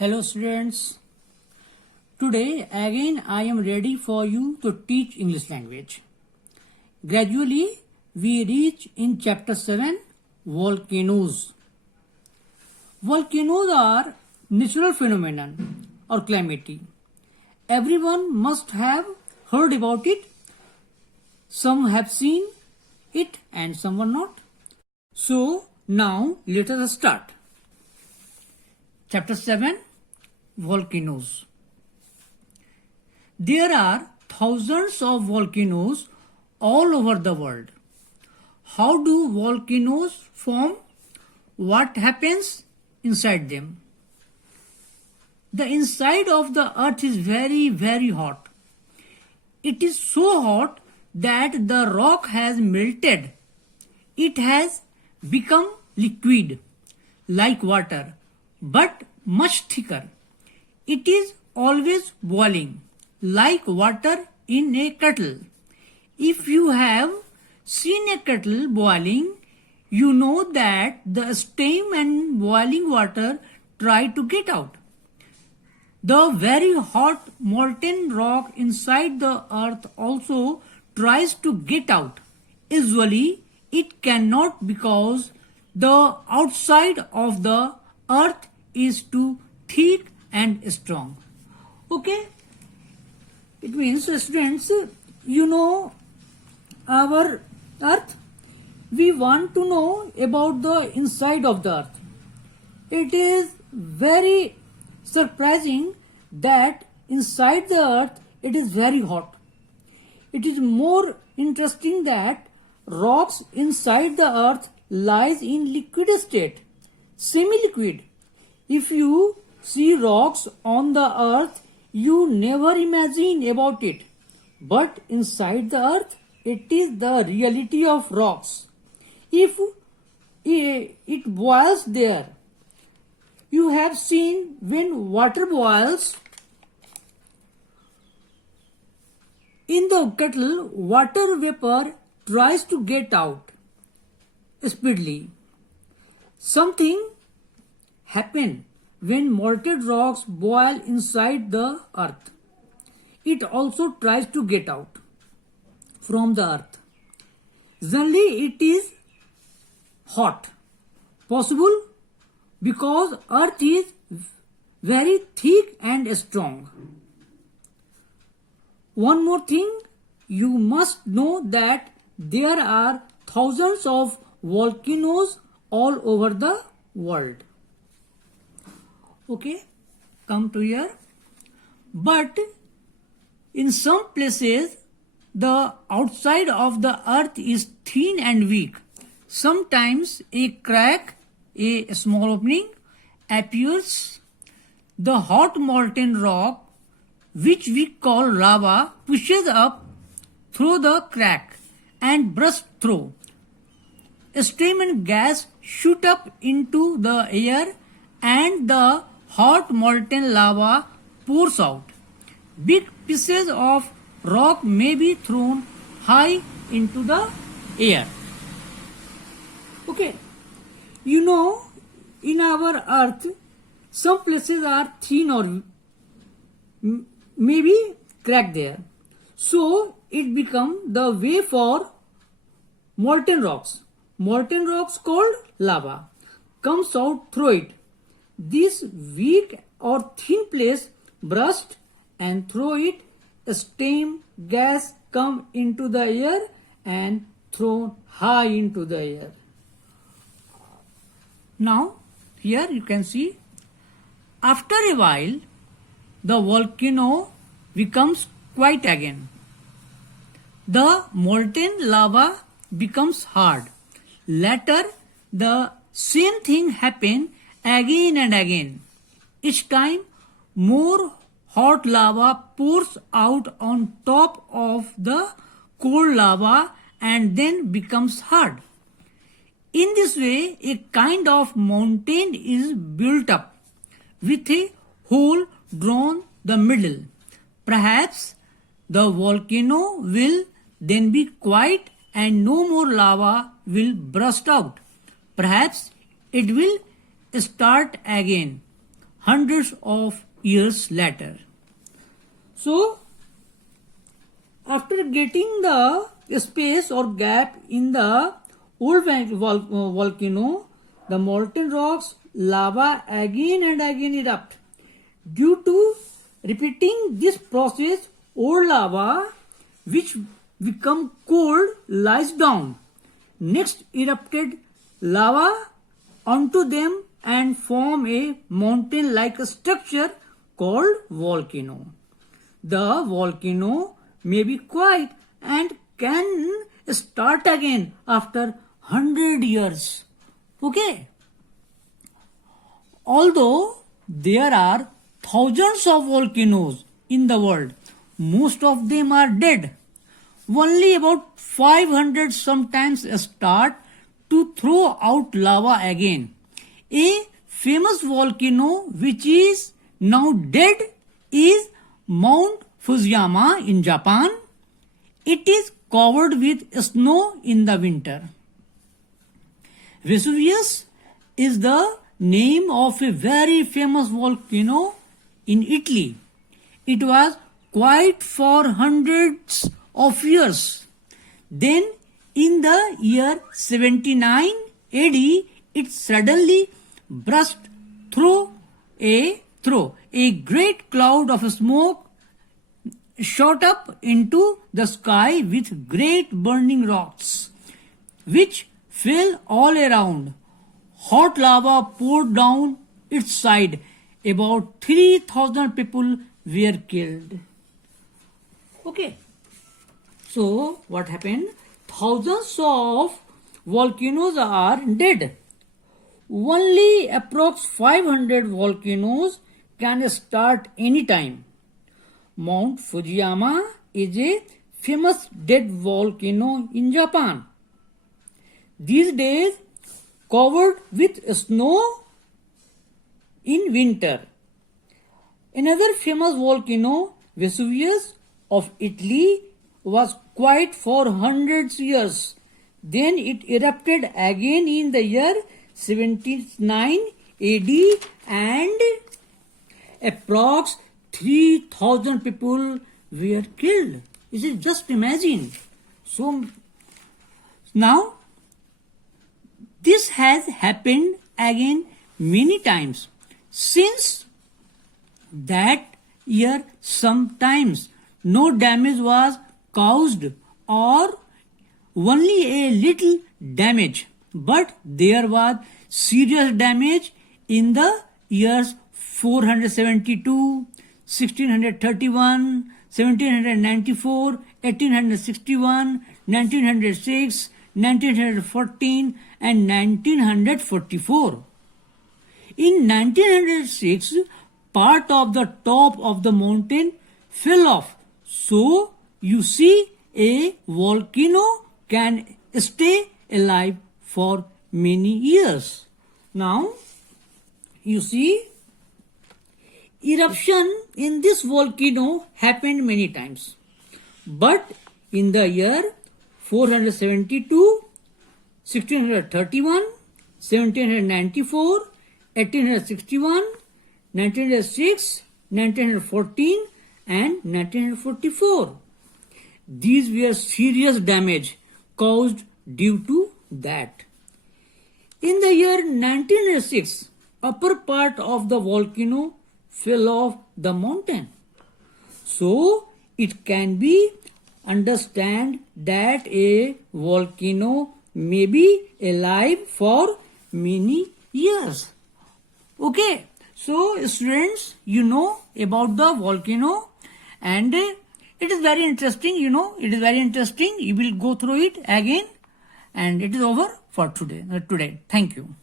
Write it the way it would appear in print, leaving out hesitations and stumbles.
Hello students. Today again I am ready for you to teach English language. Gradually we reach in chapter 7 volcanoes. Volcanoes are natural phenomenon or calamity. Everyone must have heard about it. Some have seen it and some are not. So now let us start. Chapter 7 Volcanoes. There are thousands of volcanoes all over the world. How do volcanoes form? What happens inside them? The inside of the earth is very hot. It is so hot that the rock has melted. It has become liquid like water, but much thicker. It is always boiling like water in a kettle. If you have seen a kettle boiling, you know that the steam and boiling water try to get out. The very hot molten rock inside the earth also tries to get out. Usually it cannot because the outside of the earth is too thick and strong. Okay? It means, students, you know our earth. We want to know about the inside of the earth. It is very surprising that inside the earth it is very hot. It is more interesting that rocks inside the earth lies in liquid state, semi-liquid. If you see rocks on the earth, you never imagine about it. But inside the earth, it is the reality of rocks. If it boils there, you have seen when water boils, in the kettle, water vapor tries to get out speedily. Something happens when molten rocks boil inside the earth. It also tries to get out from the earth. Generally, it is hot. Possible because earth is very thick and strong. One more thing, you must know that there are thousands of volcanoes all over the world. Okay, come to here. But in some places, the outside of the earth is thin and weak. Sometimes a crack, a small opening, appears. The hot molten rock, which we call lava, pushes up through the crack and bursts through. Steam and gas shoot up into the air and the hot molten lava pours out. Big pieces of rock may be thrown high into the air. Okay, you know, in our earth, some places are thin or maybe crack there. So it becomes the way for molten rocks. Molten rocks called lava comes out through it. This weak or thin place burst and through it steam, gas come into the air and thrown high into the air. Now here you can see after a while the volcano becomes quiet again. The molten lava becomes hard. Later the same thing happens again and again. Each time more hot lava pours out on top of the cold lava and then becomes hard. In this way, a kind of mountain is built up with a hole drawn the middle. Perhaps the volcano will then be quiet and no more lava will burst out. Perhaps it will start again. hundreds of years later. So, after getting the space or gap in the old volcano, the molten rocks, lava again and again erupt. Due to repeating this process, old lava, which become cold, lies down. Next erupted lava onto them and form a mountain-like structure called volcano. The volcano may be quiet and can start again after 100 years. Okay. Although there are thousands of volcanoes in the world, most of them are dead. Only about 500 sometimes start to throw out lava again. A famous volcano which is now dead is Mount Fujiyama in Japan. It is covered with snow in the winter. Vesuvius is the name of a very famous volcano in Italy. It was quiet for hundreds of years. Then in the year 79 AD, it suddenly burst through a great cloud of smoke shot up into the sky with great burning rocks, which fell all around. Hot lava poured down its side. About 3,000 people were killed. Okay. So, what happened? Thousands of volcanoes are dead. Only approx 500 volcanoes can start anytime. Mount Fujiyama is a famous dead volcano in Japan. These days covered with snow in winter. Another famous volcano, Vesuvius of Italy, was quiet for hundreds of years. Then it erupted again in the year 79 AD and approx 3,000 people were killed. Is it just imagine? So now this has happened again many times. Since that year, sometimes no damage was caused or only a little damage, but there was serious damage in the years 472, 1631, 1794, 1861, 1906, 1914 and 1944. In 1906, part of the top of the mountain fell off. So, you see, a volcano can stay alive for many years. Now, you see, eruption in this volcano happened many times. But in the year 472, 1631, 1794, 1861, 1906, 1914 and 1944. These were serious damage caused due to that. In the year 1906, upper part of the volcano fell off the mountain. So, it can be understand that a volcano may be alive for many years. Okay, so students, you know about the volcano and it is very interesting, it is very interesting. You will go through it again and it is over for today. Thank you.